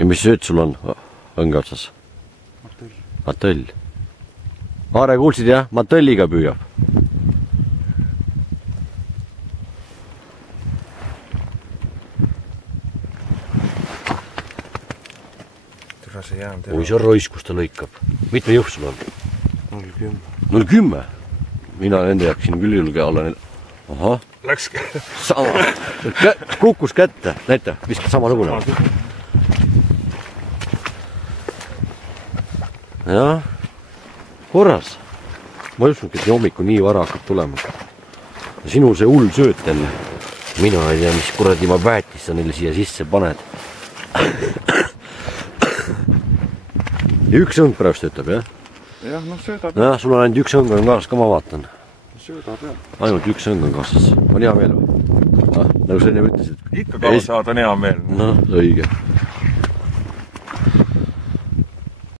Ja mis sööt sul on õnge otsas? Matõll. Aare, kuulsid jah? Matõlliga püüab. Oi, see on rois, kus ta lõikab. Mitme juht sul on? 0,10. 0,10? Mina nende jaksin küll julge olla. Aha. Läks sama. Kukkus kätte. Näita, viskad samasugune. Jah. Korras. Ma ei usunudki, et hommiku nii vara hakkab tulema. Sinu see hull sööt enne. Mina ei tea, mis kuradi ma väetis sa neile siia sisse paned. Ja üks õng praegu töötab, jah? Jah, noh söödab. Jah, sul on ainult üks õng on kaasas, ka ma vaatan. Söödab, jah. Ainult üks õng on kaasas. On hea meel või? Nagu sa enne ütlesid. Ikka kaasa saada on hea meel. Noh, õige.